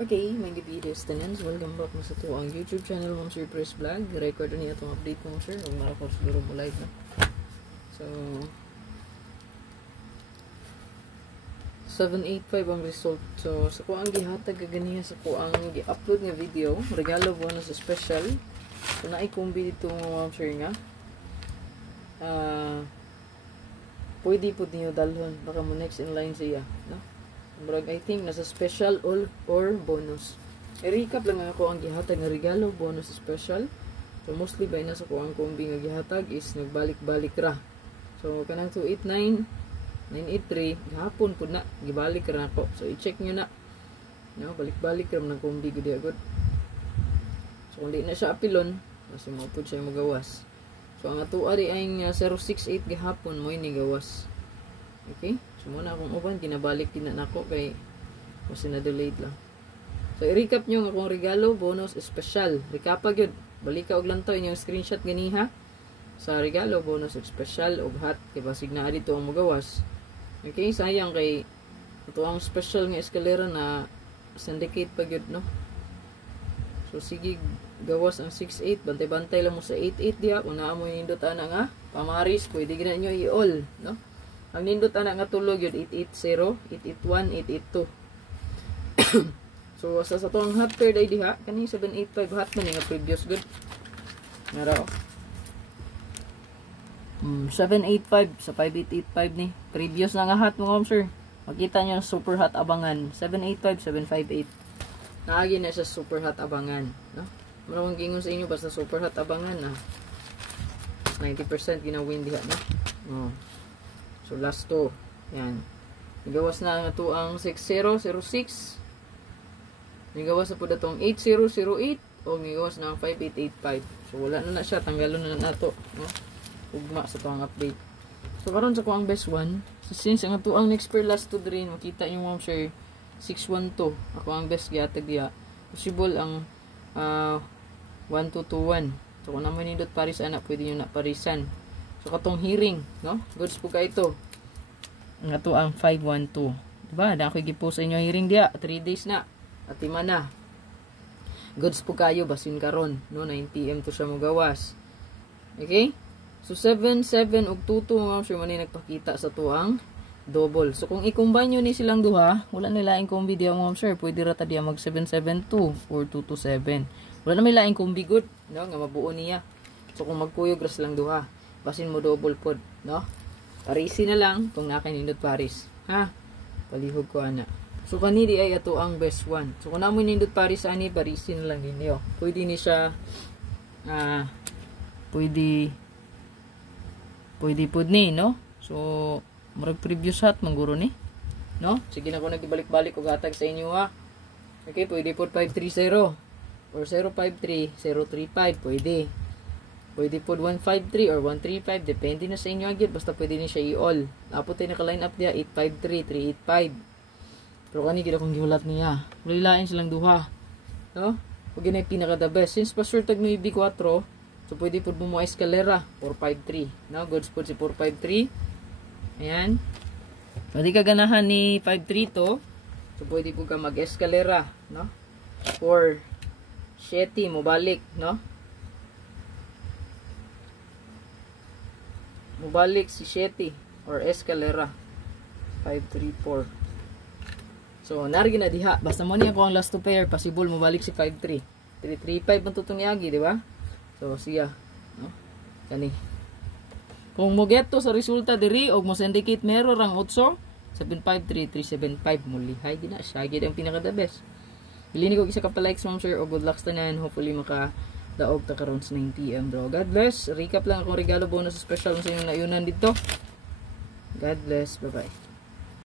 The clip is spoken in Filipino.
Okay, mga videos tenants, welcome back na sa to ang YouTube channel Ma'am Sir Press Vlog. Record niya itong update mo sir, huwag na ako siguro mo live na. So 785 ang result. So sa ko ang gihatag kaganiya sa ko ang gi-upload nga video, regalo bonus special. So naikumbi dito Ma'am Sir nga. Pwede po niyo dalhon, baka mo next in line siya, no? I think nasa special or bonus. I-recap lang ako ang gihatag nga regalo, bonus special. So mostly by nasa ko ang kombi nga gihatag is nagbalik-balik ra. So kanang 289, 983 gihapon pud na gibalik ra nako. So i-check niyo na. No, balik-balik ra man ang kombi gud agad. So kung di na siya apilon, kasi mo pud siya magawas. So ang ato ari ay 068 gihapon mo ini gawas. Okay? So muna akong uban, kinabalik din na nako kay kasi na-delayed lang. So i-recap nyo nga akong regalo, bonus, special. Recapa yun. Balik ka og lantaw inyong screenshot ganiha sa regalo, bonus, special, og hat. Kaya basig na dito ang magawas. Okay? Sayang kay ito ang special nga eskalera na syndicate pa yun, no? So sige, gawas ang 68. Bantay-bantay lang mo sa 88 diya. Kung naa mo yung indot ana nga, pamaris, pwede gina nyo i-all, no? Ang nindot anak nga tulog yun 880, 881, 882. So sa atong hot pair day diha, kani 785 hot man nga previous good. Ngaro. 785 sa 5885 ni. Previous na nga hot mo ma'am sir. Makita niyo super hot abangan 785, 758. Naagi na sa super hot abangan, no? Maraming gingon sa inyo basta super hot abangan na 90% gina-win diha, no? Oh. So last 2. Yan. Nigawas na nga to ang 6006. Nigawas na po datong 8008 o nigawas na ang 5885. So wala na siya, tanggalon na nato, no? Ugma sa tuang update. So karon sa ko ang best one. So since ang to ang next pair last 2 drain, makita niyo ma'am sir 612. Ako ang best giatag diha. Possible ang 1221. So kung naman nindot paris ana, pwede niyo na parisan. So katong hearing, no? Goods po ka ito. Nga to ang 512. Diba? Na ako i-post sa inyo hearing dia. 3 days na. At ima na. Goods po kayo. Basin karon, no? 9 PM to siya magawas. Okay? So 7, 7 ug 2, 2 ma'am sure man nagpakita sa tuang double. So kung i-combine nyo ni silang duha, wala na laing kombi dia ma'am sure. Pwede rata dia mag 772 or 227. Wala na may laing kombi good, no? Nga mabuo niya. So kung magkuyog ras lang duha, basin mo double pod, no? Parisi na lang kung nakanindot paris, ha? Palihog ko ana. So kanidi ay ato ang best one. So kung namo nindot paris ani, parisi na lang ninyo. Pwede ni siya pwede pod ni, no? So murag previous hat mangguro ni, no? Sige na ko nagibalik-balik og hatag sa inyo, ha. Okay, pwede pod 530 or 053, 035 pwede. Pwede po 153 or 135. Depende na sa inyo agad. Basta pwede na siya i-all. Napot tayo naka-line up niya. 853, 385. Pero kanina kung gihulat niya. Walilain silang duha. No? Huwag yun ay pinaka-the best. Since pa sure tag no UB4, so pwede po mo escalera. 453. No? Goods po si 453. Ayan. Pwede ka ganahan ni 53 to. So pwede po ka mag-escalera. No? 4 7 mo balik. No? Mubalik si Shetty or Escalera 534. So narigi na diha, basta mo niya ko ang last 2 pair, possible mubalik si 53. 335 man tutong niagi, di ba? So siya, no? Kani. Kung mo get to sa resulta diri og mo syndicate mirror ang 8 753375 muli. Hay gina siya gid ang pinaka the best. Bili ni ko isa ka pa likes ma'am sir o good luck tanan, hopefully maka daog ta karon sa 9 PM bro. God bless. Recap lang akong regalo bonus special sa inyong nayunan dito. God bless. Bye-bye.